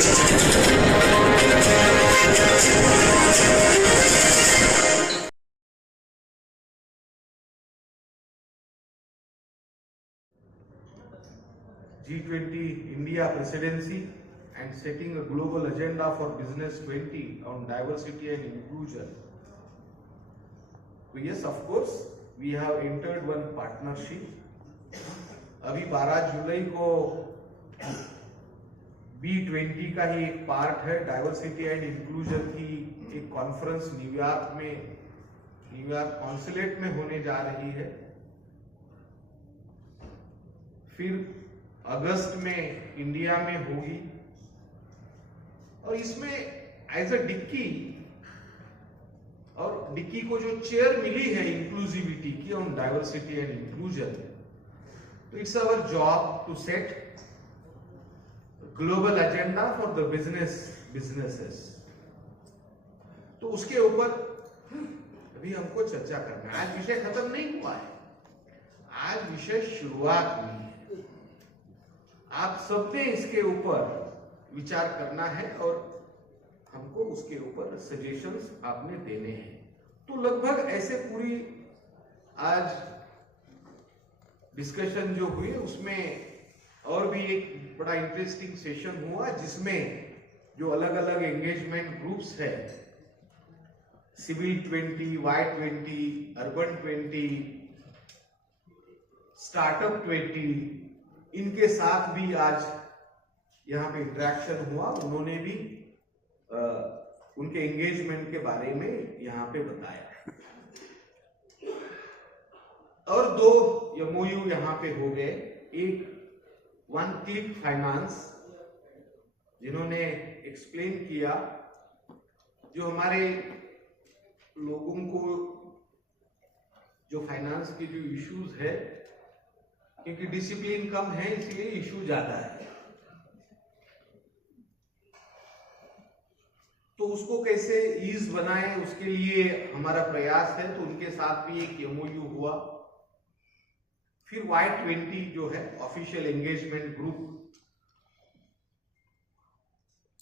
G20 India presidency and setting a global agenda for Business 20 on diversity and inclusion. So yes, of course, we have entered one partnership. अभी 12 जुलाई को B20 का ही एक पार्ट है, diversity and inclusion की एक conference New York consulate में होने जा रही है। फिर अगस्त में इंडिया में होगी और इसमें एज अ डिक्की को जो चेयर मिली है इंक्लूसिविटी की ऑन डाइवर्सिटी एंड इंक्लूजन, तो it's our job to set global agenda for the businesses. तो उसके ऊपर अभी हमको चर्चा करना है। आज विषय खत्म नहीं हुआ है, आज विषय शुरुआत हुई है। आप सबने इसके ऊपर विचार करना है और हमको उसके ऊपर सजेशंस आपने देने हैं। तो लगभग ऐसे पूरी आज डिस्कशन जो हुई उसमें और भी एक बड़ा इंटरेस्टिंग सेशन हुआ जिसमें जो अलग अलग एंगेजमेंट ग्रुप्स है, सिविल 20, Y20, अर्बन 20, स्टार्टअप 20, इनके साथ भी आज यहाँ पे इंटरेक्शन हुआ। उन्होंने भी उनके एंगेजमेंट के बारे में यहाँ पे बताया और 2 MOU यहाँ पे हो गए। एक वन क्लिक फाइनेंस, जिन्होंने एक्सप्लेन किया जो हमारे लोगों को जो फाइनेंस के जो इश्यूज है, क्योंकि डिसिप्लिन कम है इसलिए इश्यू ज्यादा है, तो उसको कैसे ईज बनाए उसके लिए हमारा प्रयास है। तो उनके साथ भी एक MOU हुआ। फिर Y20 जो है ऑफिशियल एंगेजमेंट ग्रुप,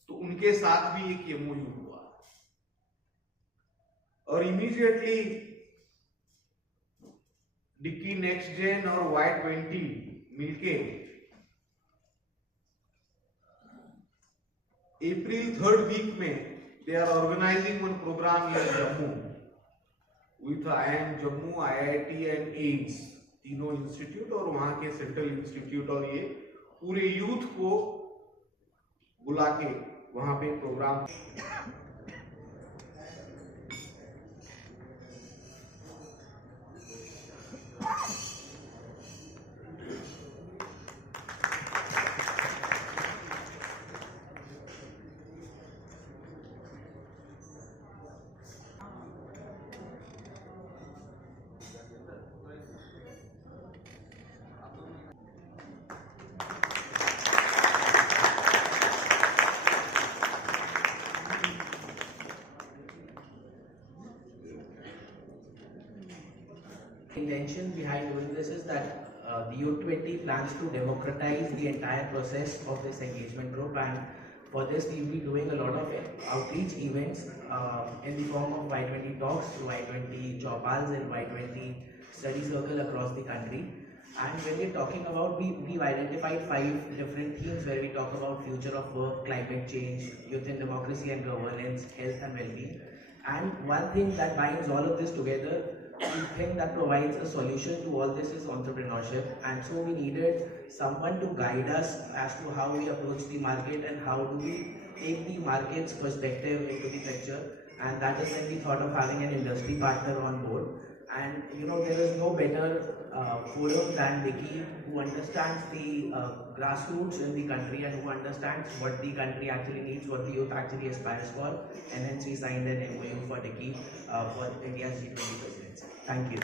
तो उनके साथ भी एक MOU हुआ और इमीडिएटली डिक्की नेक्स्ट जेन और Y20 मिलके अप्रैल 3rd वीक में they are organizing one program in Jammu with IIM Jammu, IIT and AIMS, तीनों इंस्टीट्यूट और वहां के सेंट्रल इंस्टीट्यूट, और ये पूरे यूथ को बुला के वहां पे programme. Intention behind doing this is that the U20 plans to democratize the entire process of this engagement group, and for this we will be doing a lot of outreach events in the form of Y20 talks, Y20 jobals and Y20 study circle across the country. And when we're talking about, we've identified 5 different themes where we talk about future of work, climate change, youth and democracy and governance, health and well-being. And one thing that binds all of this together, we think that provides a solution to all this, is entrepreneurship. And so we needed someone to guide us as to how we approach the market and how do we take the market's perspective into the picture. And that is when we thought of having an industry partner on board. And there is no better forum than Dicky, who understands the grassroots in the country and who understands what the country actually needs, what the youth actually aspires for. And hence we signed an MOU for Dicky for India's G20 presidency. Thank you.